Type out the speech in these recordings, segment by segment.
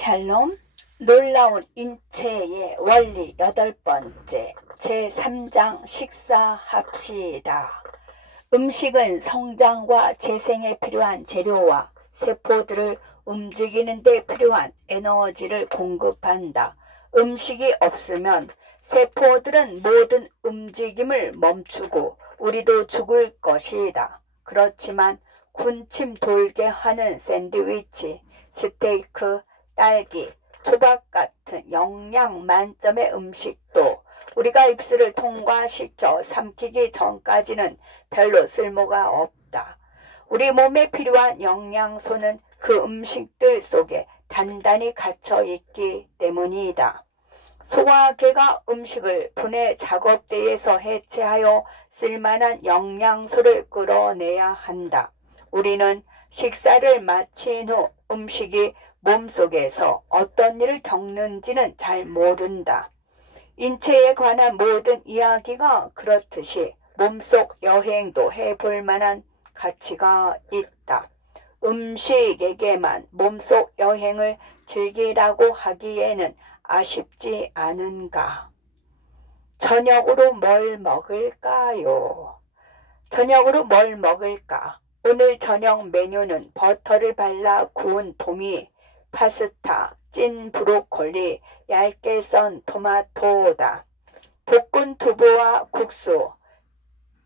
샬롬, 놀라운 인체의 원리 8번째, 제3장 식사합시다. 음식은 성장과 재생에 필요한 재료와 세포들을 움직이는 데 필요한 에너지를 공급한다. 음식이 없으면 세포들은 모든 움직임을 멈추고 우리도 죽을 것이다. 그렇지만 군침 돌게 하는 샌드위치, 스테이크, 딸기, 초밥 같은 영양 만점의 음식도 우리가 입술을 통과시켜 삼키기 전까지는 별로 쓸모가 없다. 우리 몸에 필요한 영양소는 그 음식들 속에 단단히 갇혀 있기 때문이다. 소화계가 음식을 분해 작업대에서 해체하여 쓸만한 영양소를 끌어내야 한다. 우리는 식사를 마친 후 음식이 몸속에서 어떤 일을 겪는지는 잘 모른다. 인체에 관한 모든 이야기가 그렇듯이 몸속 여행도 해볼 만한 가치가 있다. 음식에게만 몸속 여행을 즐기라고 하기에는 아쉽지 않은가? 저녁으로 뭘 먹을까요? 저녁으로 뭘 먹을까? 오늘 저녁 메뉴는 버터를 발라 구운 도미, 파스타, 찐 브로콜리, 얇게 썬 토마토다. 볶은 두부와 국수,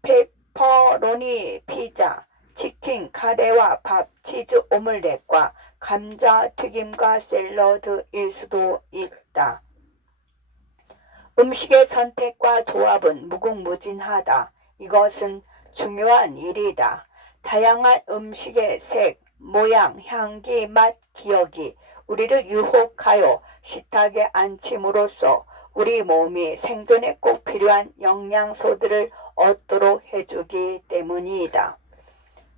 페퍼로니 피자, 치킨 카레와 밥, 치즈 오믈렛과 감자 튀김과 샐러드일 수도 있다. 음식의 선택과 조합은 무궁무진하다. 이것은 중요한 일이다. 다양한 음식의 색, 모양, 향기, 맛, 기억이 우리를 유혹하여 식탁에 앉힘으로써 우리 몸이 생존에 꼭 필요한 영양소들을 얻도록 해주기 때문이다.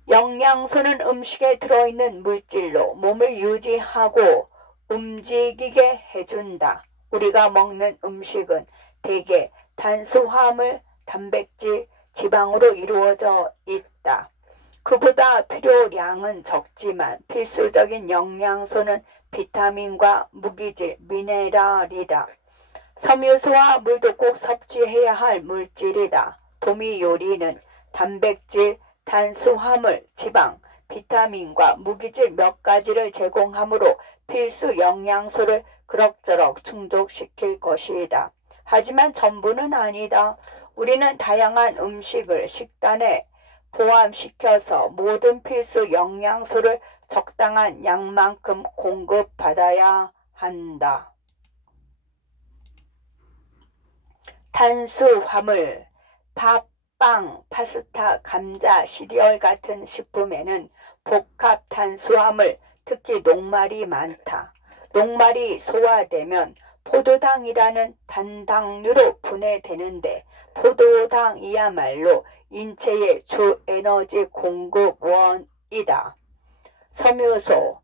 영양소는 음식에 들어있는 물질로 몸을 유지하고 움직이게 해준다. 우리가 먹는 음식은 대개 탄수화물, 단백질, 지방으로 이루어져 있다. 그보다 필요량은 적지만 필수적인 영양소는 비타민과 무기질, 미네랄이다. 섬유소와 물도 꼭 섭취해야 할 물질이다. 도미 요리는 단백질, 탄수화물, 지방, 비타민과 무기질 몇 가지를 제공하므로 필수 영양소를 그럭저럭 충족시킬 것이다. 하지만 전부는 아니다. 우리는 다양한 음식을 식단에 포함시켜서 모든 필수 영양소를 적당한 양만큼 공급받아야 한다. 탄수화물, 밥, 빵, 파스타, 감자, 시리얼 같은 식품에는 복합 탄수화물, 특히 녹말이 많다. 녹말이 소화되면 포도당이라는 단당류로 분해되는데 포도당이야말로 인체의 주 에너지 공급원이다. 섬유소,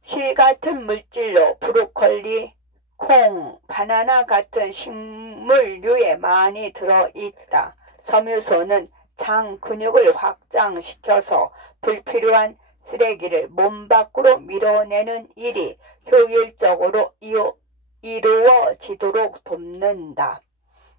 실 같은 물질로 브로콜리, 콩, 바나나 같은 식물류에 많이 들어있다. 섬유소는 장 근육을 확장시켜서 불필요한 쓰레기를 몸 밖으로 밀어내는 일이 효율적으로 이루어지도록 돕는다.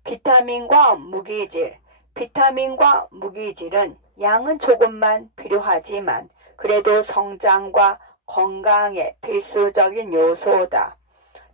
비타민과 무기질, 비타민과 무기질은 양은 조금만 필요하지만 그래도 성장과 건강에 필수적인 요소다.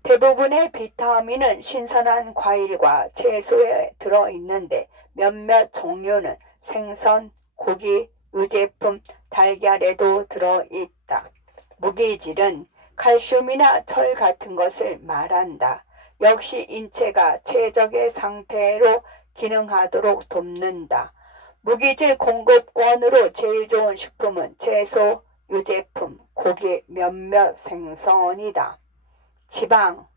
대부분의 비타민은 신선한 과일과 채소에 들어있는데 몇몇 종류는 생선, 고기, 유제품, 달걀에도 들어있다. 무기질은 칼슘이나 철 같은 것을 말한다. 역시 인체가 최적의 상태로 기능하도록 돕는다. 무기질 공급원으로 제일 좋은 식품은 채소, 유제품, 고기, 몇몇 생선이다. 지방,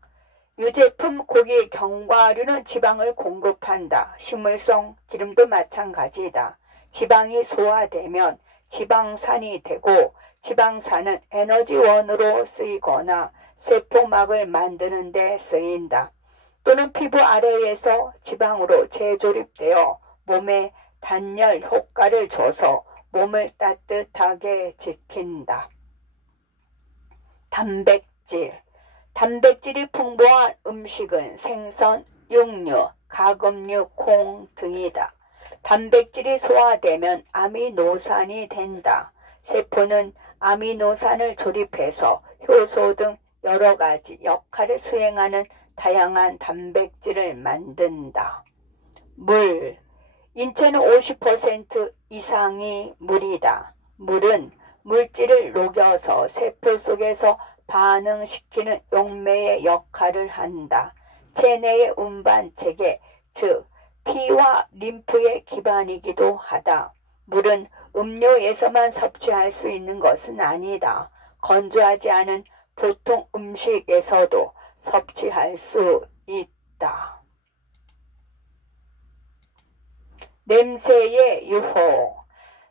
유제품, 고기, 견과류는 지방을 공급한다. 식물성 기름도 마찬가지다. 지방이 소화되면 지방산이 되고 지방산은 에너지원으로 쓰이거나 세포막을 만드는 데 쓰인다. 또는 피부 아래에서 지방으로 재조립되어 몸에 단열 효과를 줘서 몸을 따뜻하게 지킨다. 단백질, 단백질이 풍부한 음식은 생선, 육류, 가금류, 콩 등이다. 단백질이 소화되면 아미노산이 된다. 세포는 아미노산을 조립해서 효소 등 여러 가지 역할을 수행하는 다양한 단백질을 만든다. 물. 인체는 50% 이상이 물이다. 물은 물질을 녹여서 세포 속에서 반응시키는 용매의 역할을 한다. 체내의 운반체계, 즉 피와 림프의 기반이기도 하다. 물은 음료에서만 섭취할 수 있는 것은 아니다. 건조하지 않은 보통 음식에서도 섭취할 수 있다. 냄새의 유호.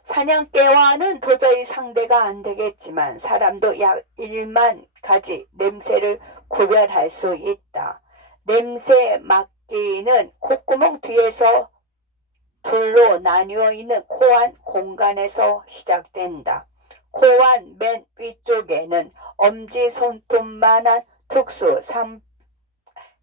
사냥개와는 도저히 상대가 안 되겠지만 사람도 약 1만 가지 냄새를 구별할 수 있다. 냄새 맡기는 콧구멍 뒤에서 둘로 나뉘어 있는 코안 공간에서 시작된다. 코안 맨 위쪽에는 엄지손톱만한 특수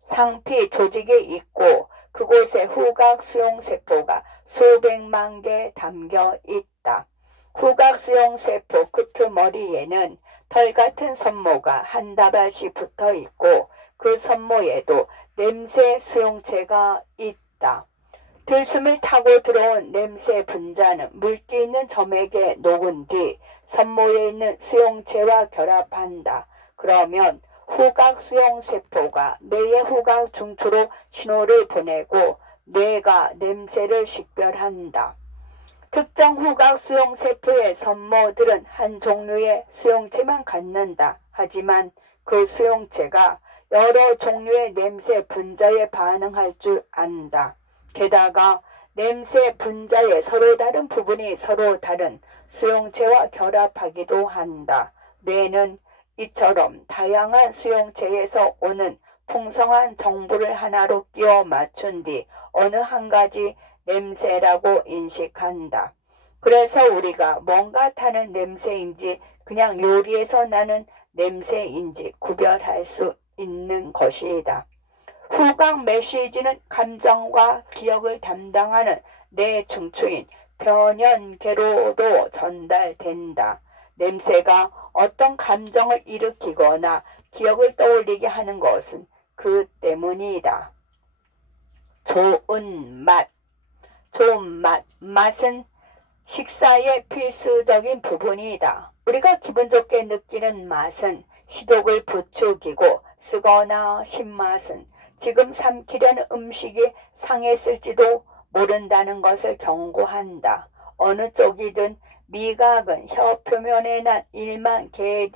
상피 조직이 있고 그곳에 후각 수용세포가 수백만 개 담겨 있다. 후각 수용세포 끄트머리에는 털 같은 선모가 한 다발씩 붙어 있고 그 선모에도 냄새 수용체가 있다. 들숨을 타고 들어온 냄새 분자는 물기 있는 점액에 녹은 뒤 선모에 있는 수용체와 결합한다. 그러면 후각 수용세포가 뇌의 후각 중추로 신호를 보내고 뇌가 냄새를 식별한다. 특정 후각 수용세포의 선모들은 한 종류의 수용체만 갖는다. 하지만 그 수용체가 여러 종류의 냄새 분자에 반응할 줄 안다. 게다가 냄새 분자의 서로 다른 부분이 서로 다른 수용체와 결합하기도 한다. 뇌는 이처럼 다양한 수용체에서 오는 풍성한 정보를 하나로 끼워 맞춘 뒤 어느 한 가지 냄새라고 인식한다. 그래서 우리가 뭔가 타는 냄새인지 그냥 요리에서 나는 냄새인지 구별할 수 있는 것이다. 후각 메시지는 감정과 기억을 담당하는 뇌 중추인 변연계로도 전달된다. 냄새가 어떤 감정을 일으키거나 기억을 떠올리게 하는 것은 그 때문이다. 좋은 맛. 좋은 맛. 맛은 식사의 필수적인 부분이다. 우리가 기분 좋게 느끼는 맛은 식욕을 부추기고 쓰거나 신맛은 지금 삼키려는 음식이 상했을지도 모른다는 것을 경고한다. 어느 쪽이든 미각은 혀 표면에 난 1만 개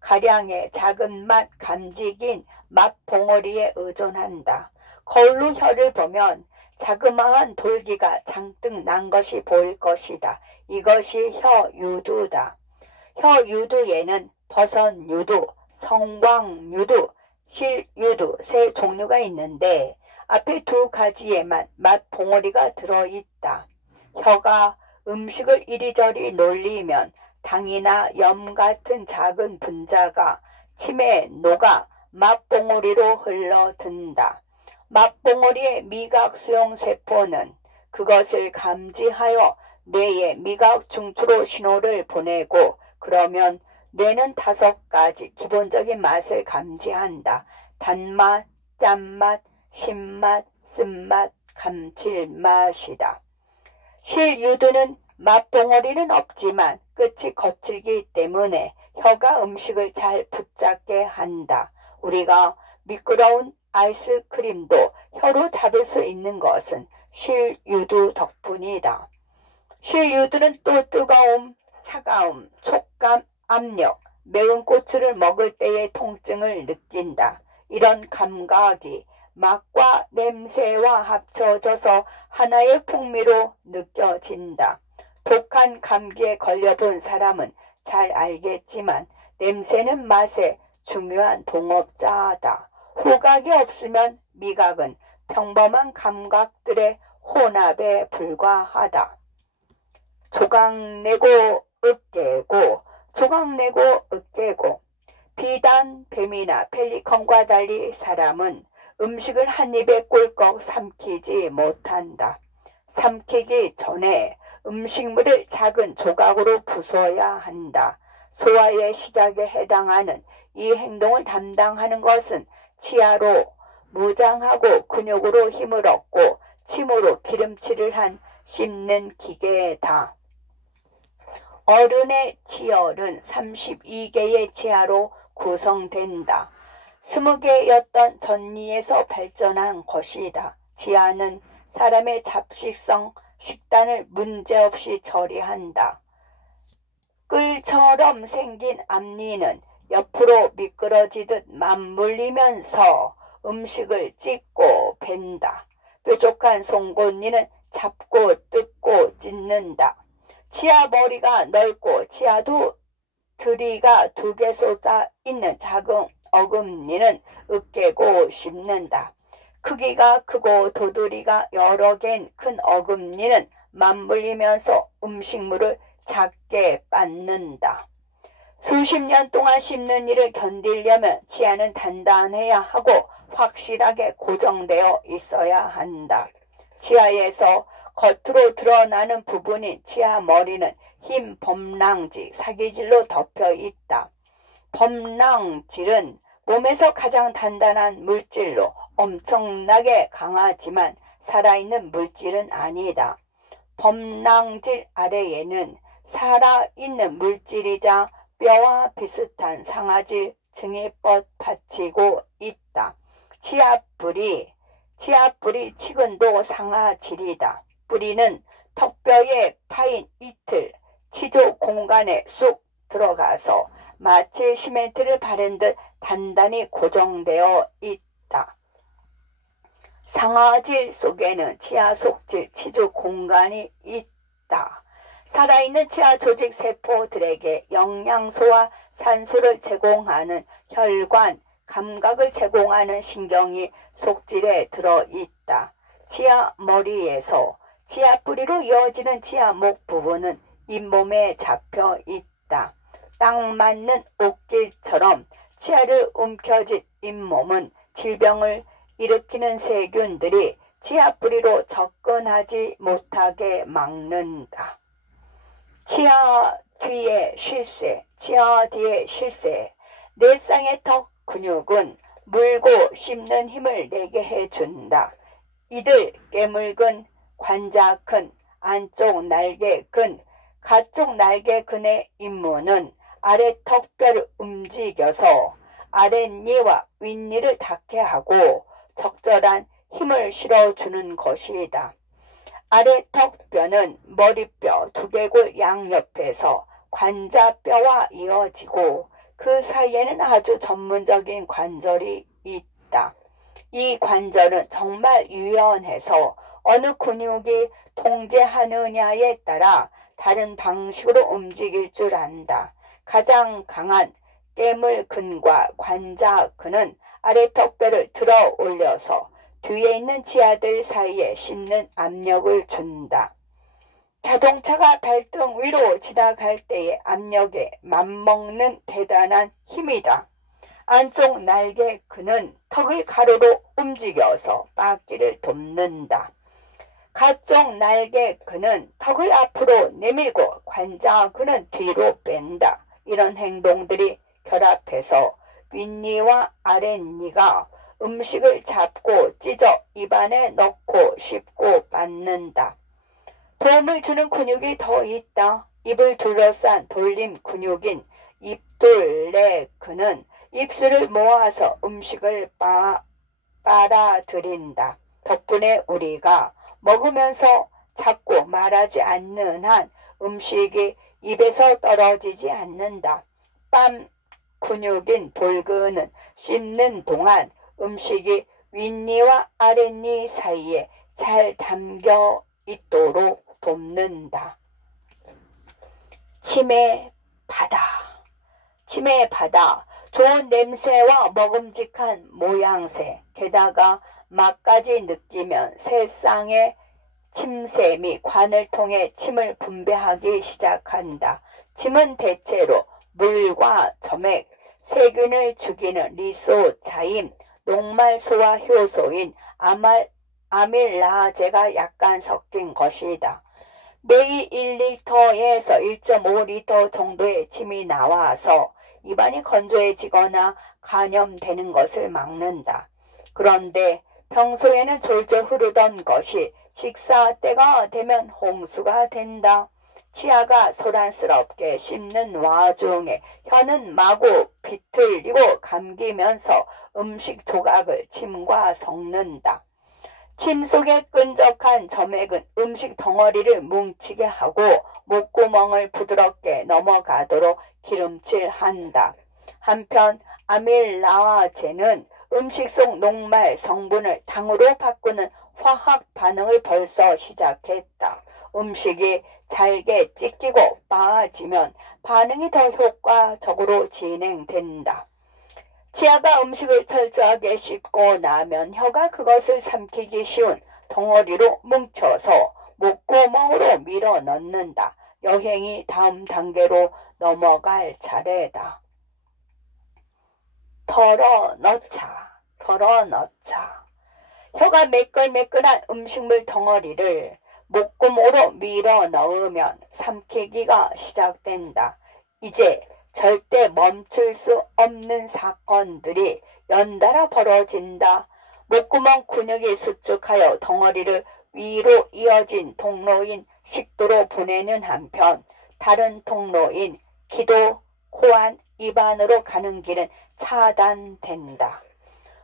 가량의 작은 맛 감지기인 맛봉오리에 의존한다. 거울로 혀를 보면 자그마한 돌기가 잔뜩 난 것이 보일 것이다. 이것이 혀유두다. 혀유두에는 버섯유두, 성광유두, 실유두 세 종류가 있는데 앞에 두 가지에만 맛봉오리가 들어있다. 혀가 음식을 이리저리 놀리면 당이나 염 같은 작은 분자가 침에 녹아 맛봉오리로 흘러든다. 맛봉오리의 미각 수용 세포는 그것을 감지하여 뇌의 미각 중추로 신호를 보내고 그러면 뇌는 5가지 기본적인 맛을 감지한다. 단맛, 짠맛, 신맛, 쓴맛, 감칠맛이다. 실유두는 맛봉오리는 없지만 끝이 거칠기 때문에 혀가 음식을 잘 붙잡게 한다. 우리가 미끄러운 아이스크림도 혀로 잡을 수 있는 것은 실유두 덕분이다. 실유두는 또 뜨거움, 차가움, 촉감, 압력, 매운 고추를 먹을 때의 통증을 느낀다. 이런 감각이 맛과 냄새와 합쳐져서 하나의 풍미로 느껴진다. 독한 감기에 걸려본 사람은 잘 알겠지만 냄새는 맛의 중요한 동업자다. 후각이 없으면 미각은 평범한 감각들의 혼합에 불과하다. 조각내고 으깨고 조각내고 으깨고 비단 뱀이나 펠리컨과 달리 사람은 음식을 한 입에 꿀꺽 삼키지 못한다. 삼키기 전에 음식물을 작은 조각으로 부숴야 한다. 소화의 시작에 해당하는 이 행동을 담당하는 것은 치아로 무장하고 근육으로 힘을 얻고 침으로 기름칠을 한 씹는 기계다. 어른의 치열은 32개의 치아로 구성된다. 20개였던 전리에서 발전한 것이다. 치아는 사람의 잡식성 식단을 문제없이 처리한다. 끌처럼 생긴 앞니는 옆으로 미끄러지듯 맞물리면서 음식을 찢고 벤다. 뾰족한 송곳니는 잡고 뜯고 찢는다. 치아 머리가 넓고 치아도 드리가 2개 쏟아 있는 작은 어금니는 으깨고 씹는다. 크기가 크고 도드리가 여러 개인 큰 어금니는 맞물리면서 음식물을 작게 빻는다. 수십 년 동안 씹는 일을 견디려면 치아는 단단해야 하고 확실하게 고정되어 있어야 한다. 치아에서 겉으로 드러나는 부분인 치아 머리는 흰 범랑지, 사기질로 덮여 있다. 범랑질은 몸에서 가장 단단한 물질로 엄청나게 강하지만 살아있는 물질은 아니다. 범랑질 아래에는 살아있는 물질이자 뼈와 비슷한 상아질 층이 뻗받치고 있다. 치아뿌리 치근도 상아질이다. 뿌리는 턱뼈에 파인 이틀, 치조 공간에 쑥 들어가서 마치 시멘트를 바른 듯 단단히 고정되어 있다. 상아질 속에는 치아 속질, 치주 공간이 있다. 살아있는 치아 조직 세포들에게 영양소와 산소를 제공하는 혈관, 감각을 제공하는 신경이 속질에 들어있다. 치아 머리에서 치아 뿌리로 이어지는 치아 목 부분은 잇몸에 잡혀 있다. 딱 맞는 옷길처럼 치아를 움켜쥔 잇몸은 질병을 일으키는 세균들이 치아 뿌리로 접근하지 못하게 막는다. 치아 뒤의 쉴새, 내 쌍의 턱 근육은 물고 씹는 힘을 내게 해준다. 이들 깨물근, 관자근, 안쪽 날개근, 가쪽 날개근의 임무는 아래 턱뼈를 움직여서 아랫니와 윗니를 닿게 하고 적절한 힘을 실어주는 것이다. 아래 턱뼈는 머리뼈, 두개골 양옆에서 관자뼈와 이어지고 그 사이에는 아주 전문적인 관절이 있다. 이 관절은 정말 유연해서 어느 근육이 통제하느냐에 따라 다른 방식으로 움직일 줄 안다. 가장 강한 깨물근과 관자근은 아래 턱뼈를 들어 올려서 뒤에 있는 치아들 사이에 씹는 압력을 준다. 자동차가 발등 위로 지나갈 때의 압력에 맞먹는 대단한 힘이다. 안쪽 날개근은 턱을 가로로 움직여서 바퀴를 돕는다. 가쪽 날개근은 턱을 앞으로 내밀고 관자근은 뒤로 뺀다. 이런 행동들이 결합해서 윗니와 아랫니가 음식을 잡고 찢어 입안에 넣고 씹고 빻는다. 도움을 주는 근육이 더 있다. 입을 둘러싼 돌림 근육인 입둘레근은 입술을 모아서 음식을 빨아들인다. 덕분에 우리가 먹으면서 자꾸 말하지 않는 한 음식이 입에서 떨어지지 않는다. 뺨 근육인 볼근은 씹는 동안 음식이 윗니와 아랫니 사이에 잘 담겨 있도록 돕는다. 치매 바다. 좋은 냄새와 먹음직한 모양새, 게다가 맛까지 느끼면 세상의 침샘이 관을 통해 침을 분비하기 시작한다. 침은 대체로 물과 점액, 세균을 죽이는 리소차임, 녹말소와 효소인 아밀라제가 약간 섞인 것이다. 매일 1리터에서 1.5리터 정도의 침이 나와서 입안이 건조해지거나 감염되는 것을 막는다. 그런데 평소에는 졸졸 흐르던 것이 식사 때가 되면 홍수가 된다. 치아가 소란스럽게 씹는 와중에 혀는 마구 비틀리고 감기면서 음식 조각을 침과 섞는다. 침 속에 끈적한 점액은 음식 덩어리를 뭉치게 하고 목구멍을 부드럽게 넘어가도록 기름칠한다. 한편 아밀라제는 음식 속 녹말 성분을 당으로 바꾸는 화학 반응을 벌써 시작했다. 음식이 잘게 찢기고 빠지면 반응이 더 효과적으로 진행된다. 치아가 음식을 철저하게 씹고 나면 혀가 그것을 삼키기 쉬운 덩어리로 뭉쳐서 목구멍으로 밀어 넣는다. 여행이 다음 단계로 넘어갈 차례다. 털어넣자. 혀가 매끌매끌한 음식물 덩어리를 목구멍으로 밀어 넣으면 삼키기가 시작된다. 이제 절대 멈출 수 없는 사건들이 연달아 벌어진다. 목구멍 근육이 수축하여 덩어리를 위로 이어진 통로인 식도로 보내는 한편 다른 통로인 기도, 코안, 입안으로 가는 길은 차단된다.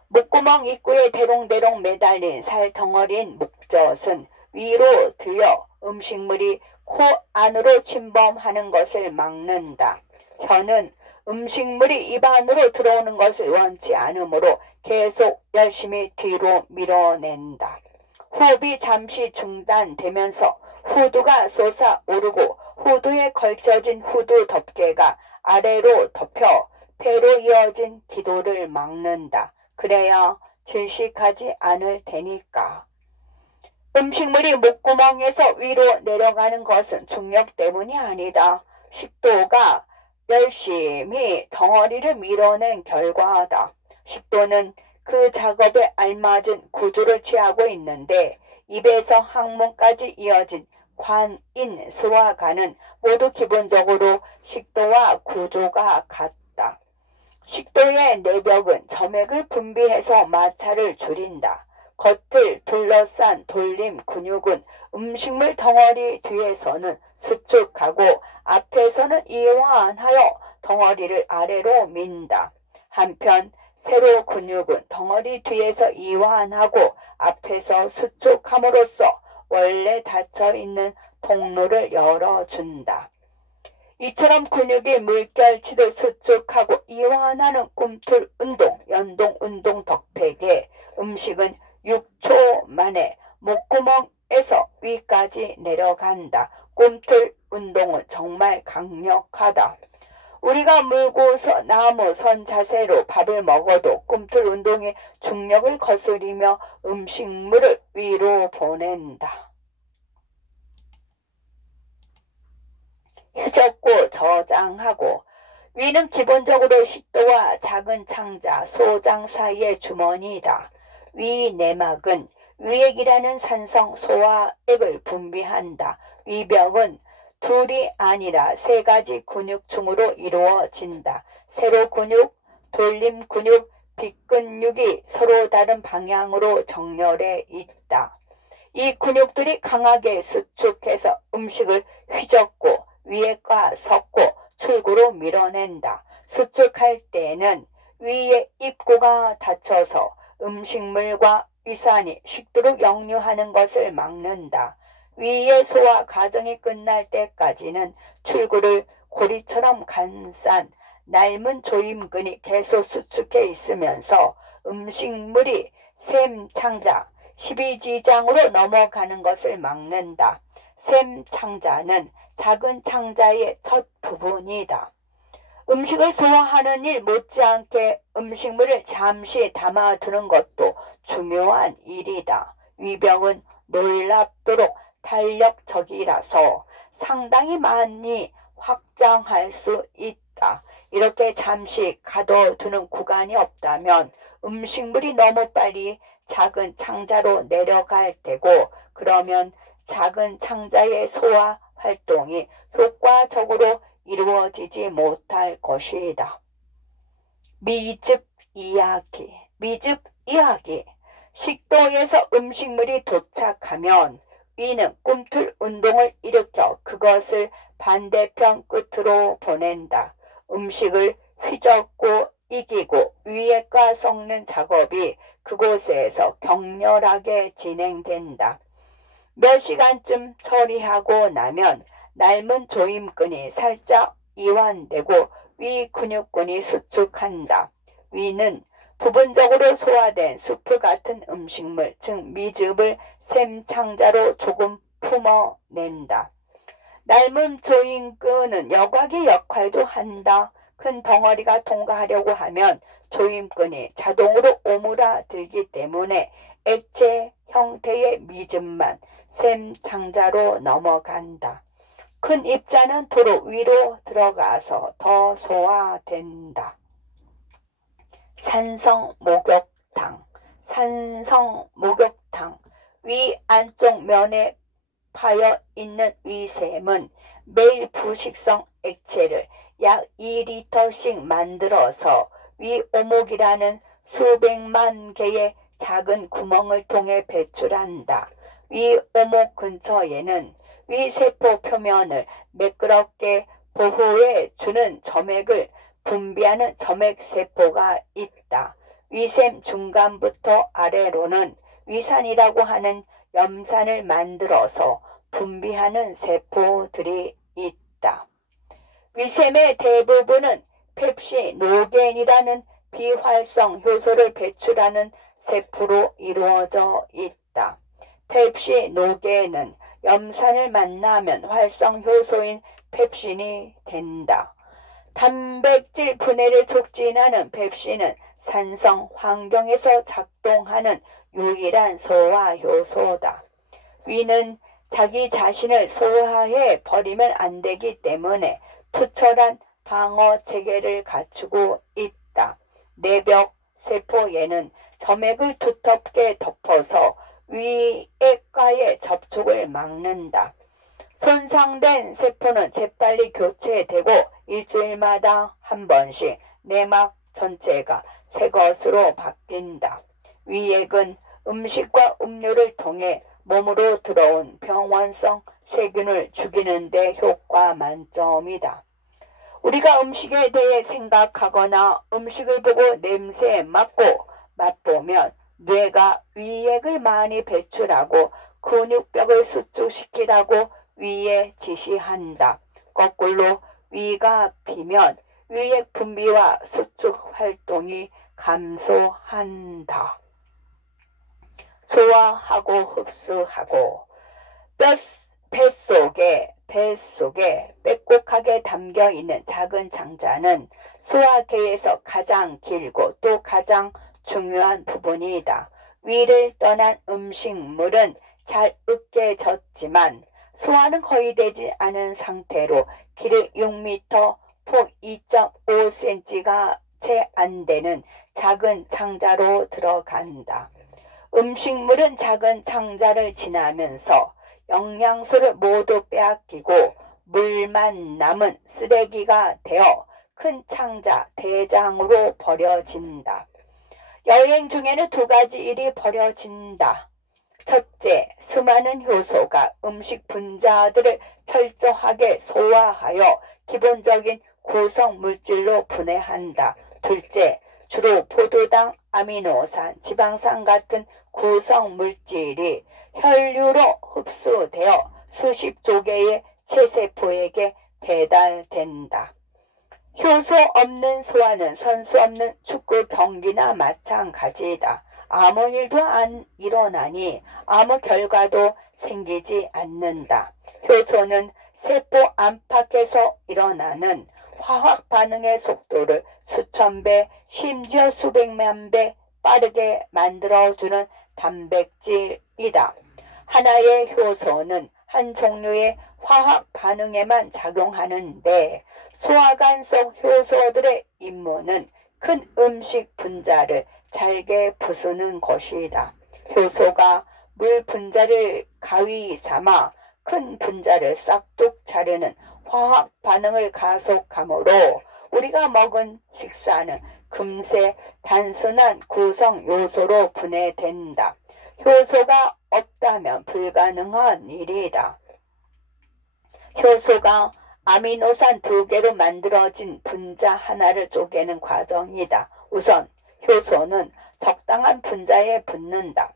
목구멍 입구에 대롱대롱 매달린 살 덩어리인 목젖은 위로 들려 음식물이 코 안으로 침범하는 것을 막는다. 혀는 음식물이 입 안으로 들어오는 것을 원치 않으므로 계속 열심히 뒤로 밀어낸다. 호흡이 잠시 중단되면서 후두가 솟아오르고 후두에 걸쳐진 후두 덮개가 아래로 덮여 폐로 이어진 기도를 막는다. 그래야 질식하지 않을 테니까. 음식물이 목구멍에서 위로 내려가는 것은 중력 때문이 아니다. 식도가 열심히 덩어리를 밀어낸 결과다. 식도는 그 작업에 알맞은 구조를 취하고 있는데 입에서 항문까지 이어진 관인, 소와 간은 모두 기본적으로 식도와 구조가 같다. 식도의 내벽은 점액을 분비해서 마찰을 줄인다. 겉을 둘러싼 돌림 근육은 음식물 덩어리 뒤에서는 수축하고 앞에서는 이완하여 덩어리를 아래로 민다. 한편 세로 근육은 덩어리 뒤에서 이완하고 앞에서 수축함으로써 원래 닫혀있는 통로를 열어준다. 이처럼 근육이 물결치듯 수축하고 이완하는 꿈틀 운동, 연동 운동 덕택에 음식은 6초 만에 목구멍에서 위까지 내려간다. 꿈틀 운동은 정말 강력하다. 우리가 물고서 나무 선 자세로 밥을 먹어도 꿈틀 운동이 중력을 거스리며 음식물을 위로 보낸다. 휴적고 저장하고 위는 기본적으로 식도와 작은 창자, 소장 사이의 주머니이다. 위 내막은 위액이라는 산성 소화액을 분비한다. 위벽은 둘이 아니라 세 가지 근육층으로 이루어진다. 세로 근육, 돌림 근육, 빗근육이 서로 다른 방향으로 정렬해 있다. 이 근육들이 강하게 수축해서 음식을 휘젓고 위액과 섞고 출구로 밀어낸다. 수축할 때는 위의 입구가 닫혀서 음식물과 위산이 식도로 역류하는 것을 막는다. 위의 소화 과정이 끝날 때까지는 출구를 고리처럼 감싼 낡은 조임근이 계속 수축해 있으면서 음식물이 샘창자, 12지장으로 넘어가는 것을 막는다. 샘창자는 작은 창자의 첫 부분이다. 음식을 소화하는 일 못지않게 음식물을 잠시 담아두는 것도 중요한 일이다. 위벽은 놀랍도록 탄력적이라서 상당히 많이 확장할 수 있다. 이렇게 잠시 가둬두는 구간이 없다면 음식물이 너무 빨리 작은 창자로 내려갈 테고, 그러면 작은 창자의 소화 활동이 효과적으로 이루어지지 못할 것이다. 미즙 이야기. 식도에서 음식물이 도착하면 위는 꿈틀 운동을 일으켜 그것을 반대편 끝으로 보낸다. 음식을 휘젓고 이기고 위액과 섞는 작업이 그곳에서 격렬하게 진행된다. 몇 시간쯤 처리하고 나면 삶은 조임근이 살짝 이완되고 위 근육근이 수축한다. 위는 부분적으로 소화된 수프 같은 음식물, 즉 미즙을 샘창자로 조금 품어낸다. 삶은 조임근은 여과기 역할도 한다. 큰 덩어리가 통과하려고 하면 조임근이 자동으로 오므라들기 때문에 액체 형태의 미즙만 샘창자로 넘어간다. 큰 입자는 도로 위로 들어가서 더 소화된다. 산성 목욕탕. 위 안쪽 면에 파여 있는 위샘은 매일 부식성 액체를 약 2리터씩 만들어서 위 오목이라는 수백만 개의 작은 구멍을 통해 배출한다. 위 오목 근처에는 위세포 표면을 매끄럽게 보호해 주는 점액을 분비하는 점액세포가 있다. 위샘 중간부터 아래로는 위산이라고 하는 염산을 만들어서 분비하는 세포들이 있다. 위샘의 대부분은 펩시노겐이라는 비활성 효소를 배출하는 세포로 이루어져 있다. 펩시노겐은 염산을 만나면 활성 효소인 펩신이 된다. 단백질 분해를 촉진하는 펩신은 산성 환경에서 작동하는 유일한 소화 효소다. 위는 자기 자신을 소화해 버리면 안 되기 때문에 투철한 방어 체계를 갖추고 있다. 내벽 세포에는 점액을 두텁게 덮어서 위액과의 접촉을 막는다. 손상된 세포는 재빨리 교체되고 일주일마다 한 번씩 내막 전체가 새 것으로 바뀐다. 위액은 음식과 음료를 통해 몸으로 들어온 병원성 세균을 죽이는 데 효과 만점이다. 우리가 음식에 대해 생각하거나 음식을 보고 냄새 맡고 맛보면 뇌가 위액을 많이 배출하고 근육벽을 수축시키라고 위에 지시한다. 거꾸로 위가 비면 위액 분비와 수축 활동이 감소한다. 소화하고 흡수하고. 뱃속에 빼곡하게 담겨있는 작은 창자는 소화계에서 가장 길고 또 가장 중요한 부분이다. 위를 떠난 음식물은 잘 으깨졌지만 소화는 거의 되지 않은 상태로 길이 6m, 폭 2.5cm가 채 안 되는 작은 창자로 들어간다. 음식물은 작은 창자를 지나면서 영양소를 모두 빼앗기고 물만 남은 쓰레기가 되어 큰 창자 대장으로 버려진다. 여행 중에는 두 가지 일이 벌어진다. 첫째, 수많은 효소가 음식 분자들을 철저하게 소화하여 기본적인 구성 물질로 분해한다. 둘째, 주로 포도당, 아미노산, 지방산 같은 구성 물질이 혈류로 흡수되어 수십 조개의 체세포에게 배달된다. 효소 없는 소화는 선수 없는 축구 경기나 마찬가지다. 아무 일도 안 일어나니 아무 결과도 생기지 않는다. 효소는 세포 안팎에서 일어나는 화학 반응의 속도를 수천 배, 심지어 수백만 배 빠르게 만들어주는 단백질이다. 하나의 효소는 한 종류의 화학 반응에만 작용하는데 소화관 속 효소들의 임무는 큰 음식 분자를 잘게 부수는 것이다. 효소가 물 분자를 가위 삼아 큰 분자를 싹둑 자르는 화학 반응을 가속하므로 우리가 먹은 식사는 금세 단순한 구성 요소로 분해된다. 효소가 없다면 불가능한 일이다. 효소가 아미노산 2개로 만들어진 분자 하나를 쪼개는 과정이다. 우선 효소는 적당한 분자에 붙는다.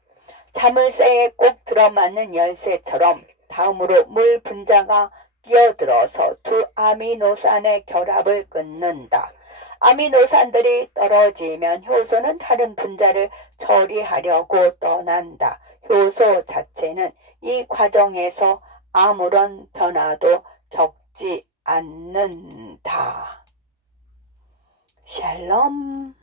자물쇠에 꼭 들어맞는 열쇠처럼 다음으로 물 분자가 끼어들어서 두 아미노산의 결합을 끊는다. 아미노산들이 떨어지면 효소는 다른 분자를 처리하려고 떠난다. 효소 자체는 이 과정에서 아무런 변화도 겪지 않는다. 샬롬.